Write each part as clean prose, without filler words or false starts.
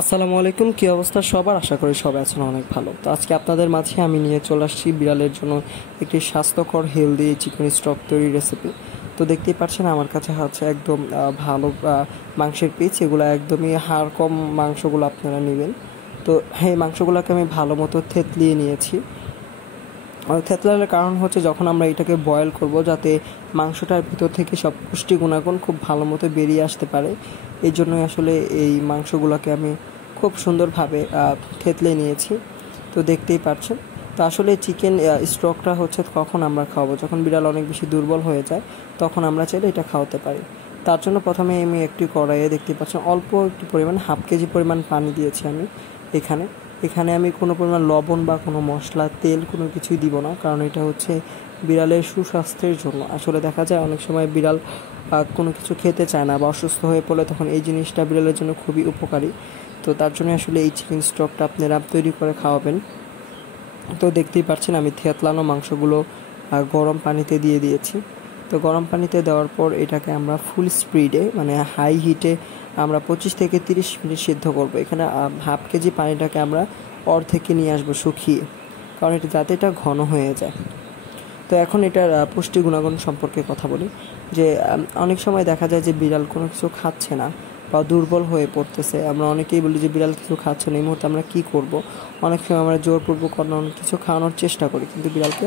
আসসালামু আলাইকুম। কি অবস্থা সবার? আশা করি সবাই আছেন অনেক ভালো। তো আজকে আপনাদের মাঝে আমি নিয়ে চলে আসছি বিড়ালের জন্য একটি স্বাস্থ্যকর হেলদি চিকেন স্টক তৈরির রেসিপি। তো দেখতেই পাচ্ছেন আমার কাছে হচ্ছে একদম ভালো মাংসের পিস। এগুলো একদমই হাড় কম মাংসগুলো আপনারা নেবেন। তো এই মাংসগুলোকে আমি ভালো মতো থেতলিয়ে নিয়েছি। থেতলানোর কারণ হচ্ছে যখন আমরা এটাকে বয়েল করব যাতে মাংসটার ভিতর থেকে সব পুষ্টি গুণাগুণ খুব ভালো মতো বেরিয়ে আসতে পারে। এই জন্যই আসলে এই মাংসগুলোকে আমি খুব সুন্দরভাবে থেতলে নিয়েছি। তো দেখতেই পাচ্ছেন। তো আসলে চিকেন স্টকটা হচ্ছে কখন আমরা খাওয়াবো, যখন বিড়াল অনেক বেশি দুর্বল হয়ে যায় তখন আমরা চাইলে এটা খাওয়াতে পারি। তার জন্য প্রথমে আমি একটি কড়াইয়ে দেখতে পাচ্ছেন অল্প একটু পরিমাণ 1/2 কেজি পরিমাণ পানি দিয়েছি আমি এখানে। এখানে আমি কোনো পরিমাণ লবণ বা কোনো মশলা তেল কোনো কিছুই দিব না, কারণ এটা হচ্ছে বিড়ালের সুস্বাস্থ্যের জন্য। আসলে দেখা যায় অনেক সময় বিড়াল কোনো কিছু খেতে চায় না বা অসুস্থ হয়ে পড়লে তখন এই জিনিসটা বিড়ালের জন্য খুবই উপকারী। তো তার জন্য আসলে এই চিকেন স্টকটা আপনারা তৈরি করে খাওয়াবেন। তো দেখতেই পাচ্ছেন আমি থেতলানো মাংসগুলো গরম পানিতে দিয়ে দিয়েছি। তো গরম পানিতে দেওয়ার পর এটাকে আমরা ফুল স্পিডে মানে হাই হিটে আমরা 25 থেকে 30 মিনিট সিদ্ধ করব। এখানে 1/2 কেজি পানিটাকে আমরা অর্ধেকে নিয়ে আসবো শুকিয়ে, কারণ এটা যাতে এটা ঘন হয়ে যায়। তো এখন এটার পুষ্টি গুণাগুণ সম্পর্কে কথা বলি। যে অনেক সময় দেখা যায় যে বিড়াল কোনো কিছু খাচ্ছে না বা দুর্বল হয়ে পড়তেছে। আমরা অনেকেই বলি যে বিড়াল কিছু খাচ্ছে না, এই মুহূর্তে আমরা কী করব। অনেক সময় আমরা জোরপূর্বক অন্য কিছু খাওয়ানোর চেষ্টা করি কিন্তু বিড়ালকে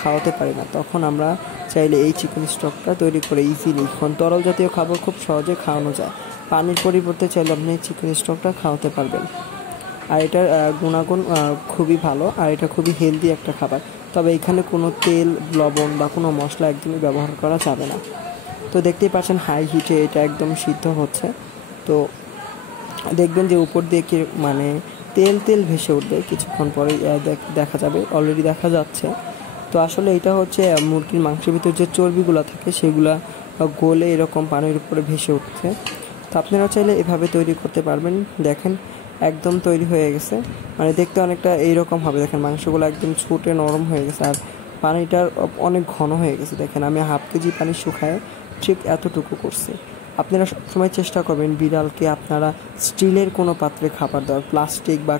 খাওয়াতে পারি না। তখন আমরা চাইলে এই চিকেন স্টকটা তৈরি করে ইজিলি তরল জাতীয় খাবার খুব সহজে খাওয়ানো যায়। পানির পরিবর্তে চাইলে আপনি চিকেন স্টকটা খাওয়াতে পারবেন। আর এটার গুণাগুণ খুবই ভালো, আর এটা খুবই হেলদি একটা খাবার। তবে এখানে কোনো তেল, লবণ বা কোনো মশলা একদমই ব্যবহার করা যাবে না। তো দেখতেই পাচ্ছেন হাই হিটে এটা একদম সিদ্ধ হচ্ছে। তো দেখবেন যে উপর দিয়ে মানে তেল তেল ভেসে উঠবে কিছুক্ষণ পরে, দেখা যাবে, অলরেডি দেখা যাচ্ছে। তো আসলে এটা হচ্ছে মুরগির মাংসের ভিতর যে চর্বিগুলো থাকে সেগুলা গলে এরকম পানির উপরে ভেসে উঠছে। তো আপনারা চাইলে এভাবে তৈরি করতে পারবেন। দেখেন একদম তৈরি হয়ে গেছে, মানে দেখতে অনেকটা এইরকম হবে। দেখেন মাংসগুলো একদম ছুটে নরম হয়ে গেছে আর পানিটার অনেক ঘন হয়ে গেছে। দেখেন আমি 1/2 কেজি পানি শুকায় ঠিক এতটুকু করছি। আপনারা সবসময় চেষ্টা করবেন বিড়ালকে আপনারা স্টিলের কোনো পাত্রে খাবার দেওয়ার, প্লাস্টিক বা